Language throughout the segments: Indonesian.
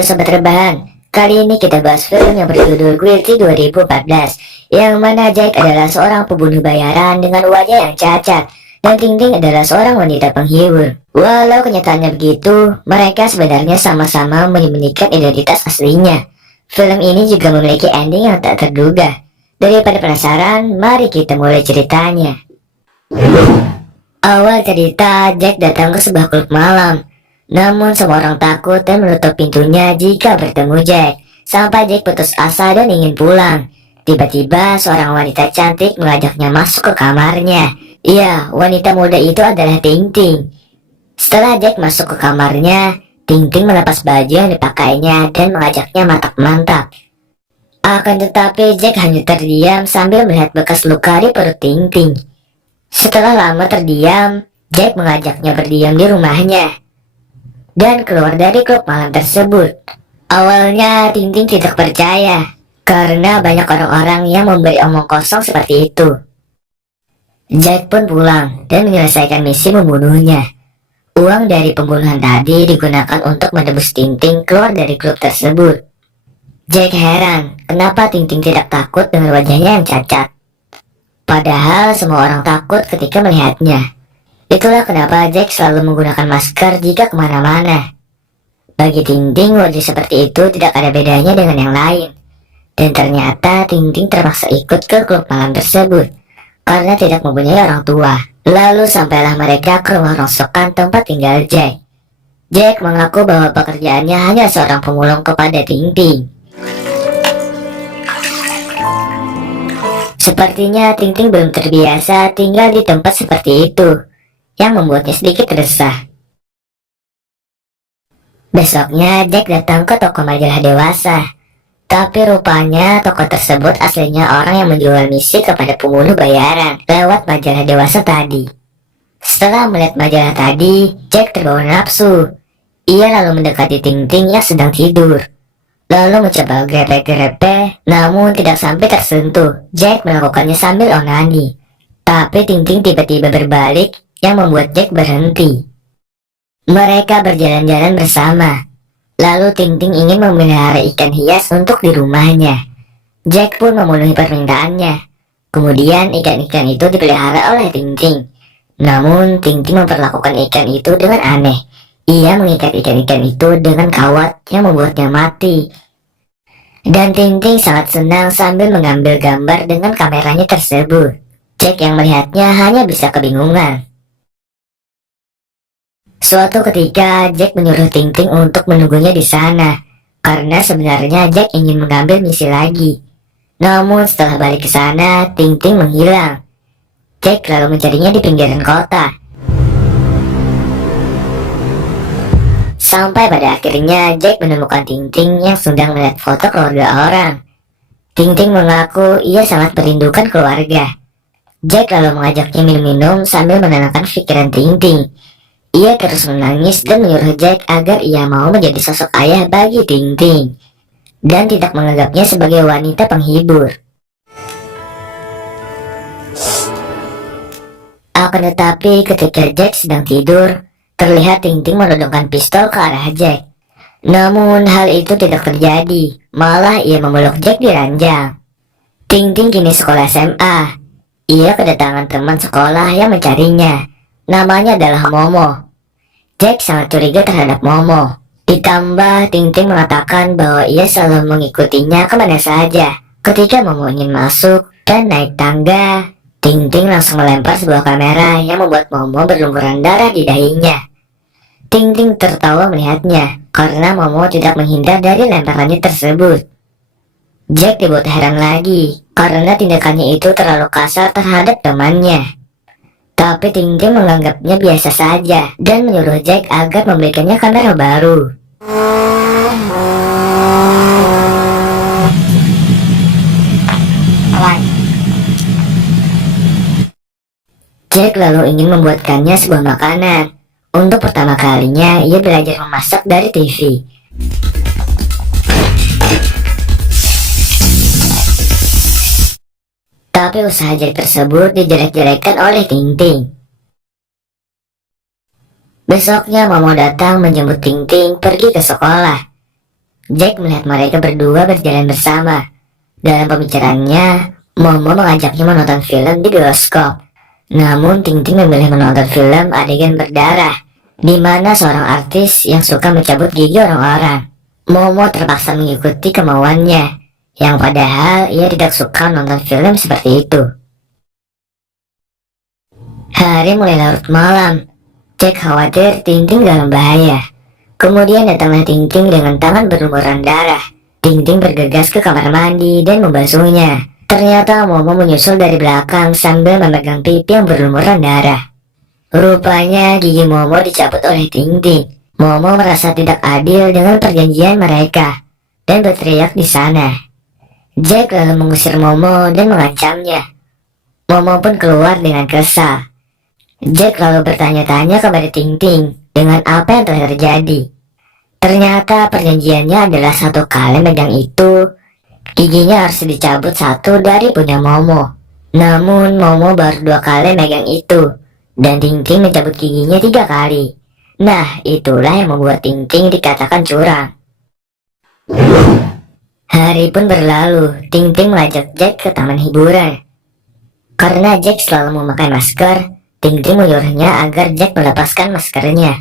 Halo Sobat Rebahan, kali ini kita bahas film yang berjudul Guilty 2014, yang mana Jack adalah seorang pembunuh bayaran dengan wajah yang cacat, dan Ting Ting adalah seorang wanita penghibur. Walau kenyataannya begitu, mereka sebenarnya sama-sama menyembunyikan identitas aslinya. Film ini juga memiliki ending yang tak terduga. Daripada penasaran, mari kita mulai ceritanya. Awal cerita, Jack datang ke sebuah klub malam. Namun semua orang takut dan menutup pintunya jika bertemu Jack. Sampai Jack putus asa dan ingin pulang. Tiba-tiba seorang wanita cantik mengajaknya masuk ke kamarnya. Iya, wanita muda itu adalah Ting Ting. Setelah Jack masuk ke kamarnya, Ting Ting melepas baju yang dipakainya dan mengajaknya mantap-mantap. Akan tetapi Jack hanya terdiam sambil melihat bekas luka di perut Ting Ting. Setelah lama terdiam, Jack mengajaknya berdiam di rumahnya dan keluar dari klub malam tersebut. Awalnya Ting Ting tidak percaya karena banyak orang-orang yang memberi omong kosong seperti itu. Jack pun pulang dan menyelesaikan misi membunuhnya. Uang dari pembunuhan tadi digunakan untuk menebus Ting Ting keluar dari klub tersebut. Jack heran kenapa Ting Ting tidak takut dengan wajahnya yang cacat. Padahal semua orang takut ketika melihatnya. Itulah kenapa Jack selalu menggunakan masker jika kemana-mana. Bagi Ting Ting, wajah seperti itu tidak ada bedanya dengan yang lain. Dan ternyata Ting Ting terpaksa ikut ke klub malam tersebut karena tidak mempunyai orang tua. Lalu sampailah mereka ke rumah rongsokan tempat tinggal Jack. Jack mengaku bahwa pekerjaannya hanya seorang pemulung kepada Ting Ting. Sepertinya Ting Ting belum terbiasa tinggal di tempat seperti itu, yang membuatnya sedikit resah. Besoknya Jack datang ke toko majalah dewasa. Tapi rupanya toko tersebut aslinya orang yang menjual misi kepada pembunuh bayaran lewat majalah dewasa tadi. Setelah melihat majalah tadi, Jack terbawa nafsu. Ia lalu mendekati Ting Ting yang sedang tidur. Lalu mencoba grepe-grepe, namun tidak sampai tersentuh. Jack melakukannya sambil onani. Tapi Ting Ting tiba-tiba berbalik yang membuat Jack berhenti. Mereka berjalan-jalan bersama. Lalu Ting Ting ingin memelihara ikan hias untuk di rumahnya. Jack pun memenuhi permintaannya. Kemudian ikan-ikan itu dipelihara oleh Ting Ting. Namun Ting Ting memperlakukan ikan itu dengan aneh. Ia mengikat ikan-ikan itu dengan kawat yang membuatnya mati. Dan Ting Ting sangat senang sambil mengambil gambar dengan kameranya tersebut. Jack yang melihatnya hanya bisa kebingungan. Suatu ketika Jack menyuruh Ting Ting untuk menunggunya di sana karena sebenarnya Jack ingin mengambil misi lagi. Namun setelah balik ke sana, Ting Ting menghilang. Jack lalu mencarinya di pinggiran kota. Sampai pada akhirnya Jack menemukan Ting Ting yang sedang melihat foto keluarga orang. Ting Ting mengaku ia sangat merindukan keluarga. Jack lalu mengajaknya minum-minum sambil menenangkan pikiran Ting Ting. Ia terus menangis dan menyuruh Jack agar ia mau menjadi sosok ayah bagi Ting Ting dan tidak menganggapnya sebagai wanita penghibur. Akan tetapi ketika Jack sedang tidur, terlihat Ting Ting menodongkan pistol ke arah Jack. Namun hal itu tidak terjadi, malah ia memeluk Jack di ranjang. Ting Ting kini sekolah SMA. Ia kedatangan teman sekolah yang mencarinya. Namanya adalah Momo. Jack sangat curiga terhadap Momo. Ditambah Ting Ting mengatakan bahwa ia selalu mengikutinya kemana saja. Ketika Momo ingin masuk dan naik tangga, Ting Ting langsung melempar sebuah kamera yang membuat Momo berlumuran darah di dahinya. Ting Ting tertawa melihatnya karena Momo tidak menghindar dari lemparannya tersebut. Jack dibuat heran lagi karena tindakannya itu terlalu kasar terhadap temannya. Tapi Ting Ting menganggapnya biasa saja dan menyuruh Jack agar membelikannya kamera baru. Jack lalu ingin membuatkannya sebuah makanan. Untuk pertama kalinya ia belajar memasak dari TV. Tapi usaha Jack tersebut dijelek-jelekan oleh Ting Ting. Besoknya Momo datang menjemput Ting Ting pergi ke sekolah. Jack melihat mereka berdua berjalan bersama. Dalam pembicaraannya, Momo mengajaknya menonton film di bioskop. Namun Ting Ting memilih menonton film adegan berdarah, di mana seorang artis yang suka mencabut gigi orang-orang. Momo terpaksa mengikuti kemauannya, yang padahal ia tidak suka nonton film seperti itu. Hari mulai larut malam. Jack khawatir Ting Ting dalam bahaya. Kemudian datanglah Ting Ting dengan tangan berlumuran darah. Ting Ting bergegas ke kamar mandi dan membasuhnya. Ternyata Momo menyusul dari belakang sambil memegang pipi yang berlumuran darah. Rupanya gigi Momo dicabut oleh Ting Ting. Momo merasa tidak adil dengan perjanjian mereka dan berteriak di sana. Jack lalu mengusir Momo dan mengancamnya. Momo pun keluar dengan kesal. Jack lalu bertanya-tanya kepada Ting Ting dengan apa yang telah terjadi. Ternyata perjanjiannya adalah satu kali megang itu, giginya harus dicabut satu dari punya Momo. Namun Momo baru 2 kali megang itu, dan Ting Ting mencabut giginya 3 kali. Nah, itulah yang membuat Ting Ting dikatakan curang. Hari pun berlalu. Ting Ting mengajak Jack ke taman hiburan. Karena Jack selalu memakai masker, Ting Ting menyuruhnya agar Jack melepaskan maskernya.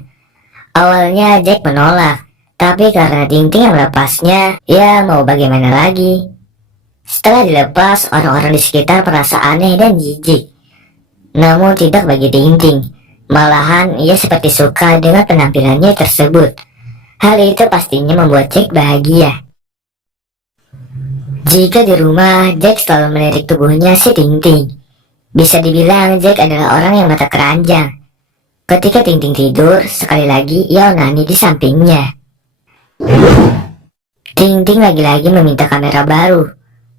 Awalnya Jack menolak, tapi karena Ting Ting yang melepasnya, ya mau bagaimana lagi. Setelah dilepas, orang-orang di sekitar merasa aneh dan jijik. Namun tidak bagi Ting Ting. Malahan ia seperti suka dengan penampilannya tersebut. Hal itu pastinya membuat Jack bahagia. Jika di rumah, Jack selalu melirik tubuhnya si Ting Ting. Bisa dibilang Jack adalah orang yang mata keranjang. Ketika Ting Ting tidur, sekali lagi ia onani di sampingnya. Ting Ting lagi-lagi meminta kamera baru.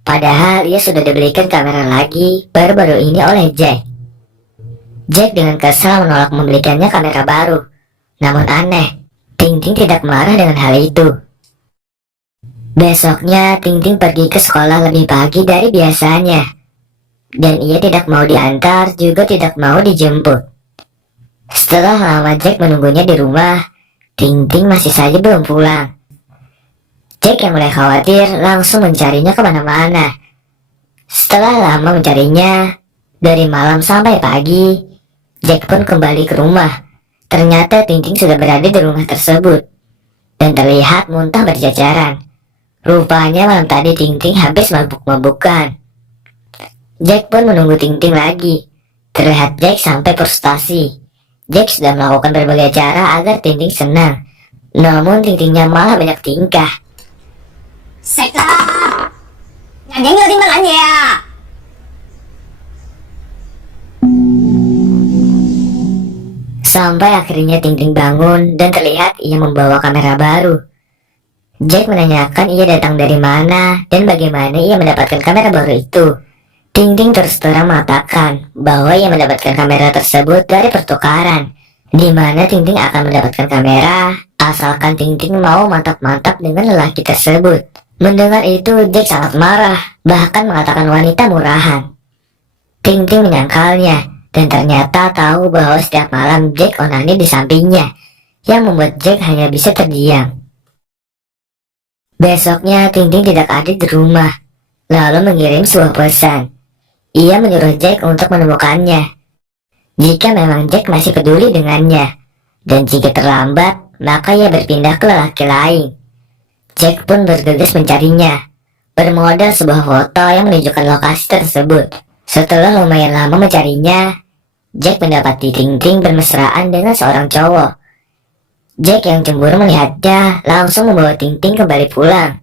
Padahal ia sudah dibelikan kamera lagi baru-baru ini oleh Jack. Jack dengan kesal menolak membelikannya kamera baru. Namun aneh, Ting Ting tidak marah dengan hal itu. Besoknya Ting Ting pergi ke sekolah lebih pagi dari biasanya. Dan ia tidak mau diantar, juga tidak mau dijemput. Setelah lama Jack menunggunya di rumah, Ting Ting masih saja belum pulang. Jack yang mulai khawatir langsung mencarinya kemana-mana. Setelah lama mencarinya, dari malam sampai pagi, Jack pun kembali ke rumah. Ternyata Ting Ting sudah berada di rumah tersebut dan terlihat muntah berjajaran. Rupanya malam tadi Ting Ting habis mabuk-mabukan. Jack pun menunggu Ting Ting lagi. Terlihat Jack sampai frustasi. Jack sudah melakukan berbagai cara agar Ting Ting senang. Namun Ting Tingnya malah banyak tingkah. Seka, nhà nhắn nhơ tiếng Anh vậy à? Sampai akhirnya Ting Ting bangun dan terlihat ia membawa kamera baru. Jack menanyakan ia datang dari mana dan bagaimana ia mendapatkan kamera baru itu. Ting Ting terus terang mengatakan bahwa ia mendapatkan kamera tersebut dari pertukaran, di mana Ting Ting akan mendapatkan kamera asalkan Ting Ting mau mantap-mantap dengan lelaki tersebut. Mendengar itu Jack sangat marah, bahkan mengatakan wanita murahan. Ting Ting menyangkalnya dan ternyata tahu bahwa setiap malam Jack onani di sampingnya, yang membuat Jack hanya bisa terdiam. Besoknya Ting Ting tidak ada di rumah, lalu mengirim sebuah pesan. Ia menyuruh Jack untuk menemukannya, jika memang Jack masih peduli dengannya, dan jika terlambat, maka ia berpindah ke lelaki lain. Jack pun bergegas mencarinya, bermodal sebuah foto yang menunjukkan lokasi tersebut. Setelah lumayan lama mencarinya, Jack mendapati Ting Ting bermesraan dengan seorang cowok. Jack yang cemburu melihatnya langsung membawa Ting Ting kembali pulang.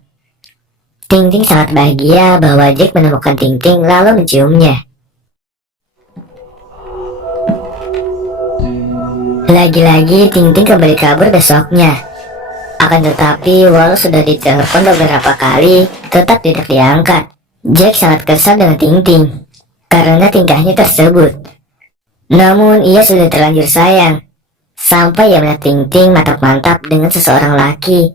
Ting Ting sangat bahagia bahwa Jack menemukan Ting Ting lalu menciumnya. Lagi-lagi Ting Ting kembali kabur besoknya. Akan tetapi walau sudah ditelepon beberapa kali, tetap tidak diangkat. Jack sangat kesal dengan Ting Ting karena tingkahnya tersebut. Namun ia sudah terlanjur sayang, sampai ia melihat Ting Ting mantap-mantap dengan seseorang laki.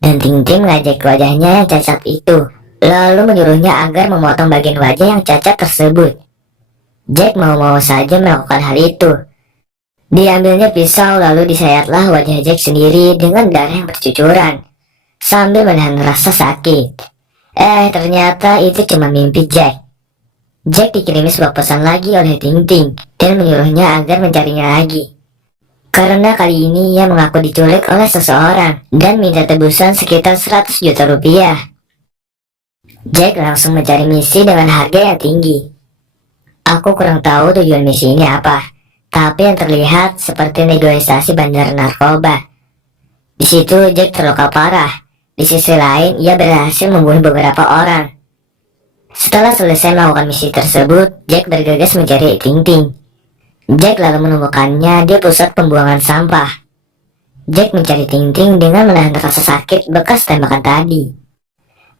Dan Ting Ting mengajak wajahnya yang cacat itu, lalu menyuruhnya agar memotong bagian wajah yang cacat tersebut. Jack mau-mau saja melakukan hal itu. Diambilnya pisau lalu disayatlah wajah Jack sendiri dengan darah yang bercucuran. sambil menahan rasa sakit. Ternyata itu cuma mimpi Jack. Jack dikirimi sebuah pesan lagi oleh Ting Ting dan menyuruhnya agar mencarinya lagi. Karena kali ini ia mengaku diculik oleh seseorang dan minta tebusan sekitar 100 juta rupiah. Jack langsung mencari misi dengan harga yang tinggi. Aku kurang tahu tujuan misi ini apa, tapi yang terlihat seperti negosiasi bandar narkoba. Di situ Jack terluka parah. Di sisi lain, ia berhasil membunuh beberapa orang. Setelah selesai melakukan misi tersebut, Jack bergegas mencari Ting Ting. Jack lalu menemukannya di pusat pembuangan sampah. Jack mencari Ting Ting dengan menahan rasa sakit bekas tembakan tadi.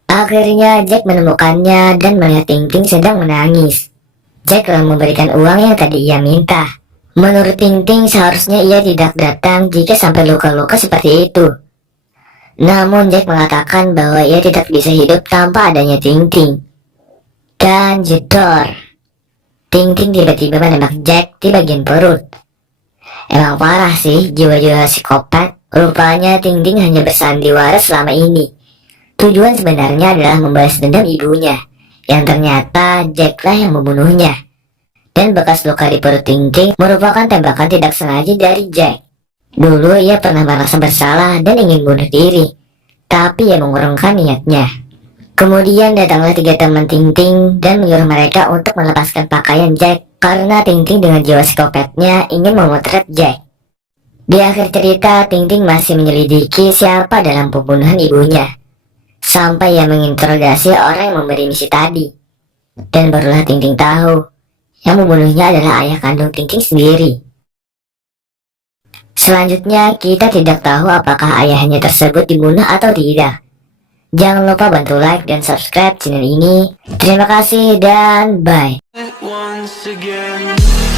Akhirnya Jack menemukannya dan melihat Ting Ting sedang menangis. Jack lalu memberikan uang yang tadi ia minta. Menurut Ting Ting, seharusnya ia tidak datang jika sampai luka-luka seperti itu. Namun Jack mengatakan bahwa ia tidak bisa hidup tanpa adanya Ting Ting. Dan jedor, Ting Ting tiba-tiba menembak Jack di bagian perut. Emang parah sih jiwa-jiwa psikopat. Rupanya Ting Ting hanya bersandiwara selama ini. Tujuan sebenarnya adalah membalas dendam ibunya, yang ternyata Jacklah yang membunuhnya. Dan bekas luka di perut Ting Ting merupakan tembakan tidak sengaja dari Jack. Dulu ia pernah merasa bersalah dan ingin bunuh diri, tapi ia mengurungkan niatnya. Kemudian datanglah 3 teman Ting Ting dan menyuruh mereka untuk melepaskan pakaian Jack karena Ting Ting dengan jiwa psikopatnya ingin memotret Jack. Di akhir cerita, Ting Ting masih menyelidiki siapa dalam pembunuhan ibunya, sampai ia menginterogasi orang yang memberi misi tadi. Dan barulah Ting Ting tahu yang membunuhnya adalah ayah kandung Ting Ting sendiri. Selanjutnya, kita tidak tahu apakah ayahnya tersebut dibunuh atau tidak. Jangan lupa bantu like dan subscribe channel ini. Terima kasih dan bye. Once again.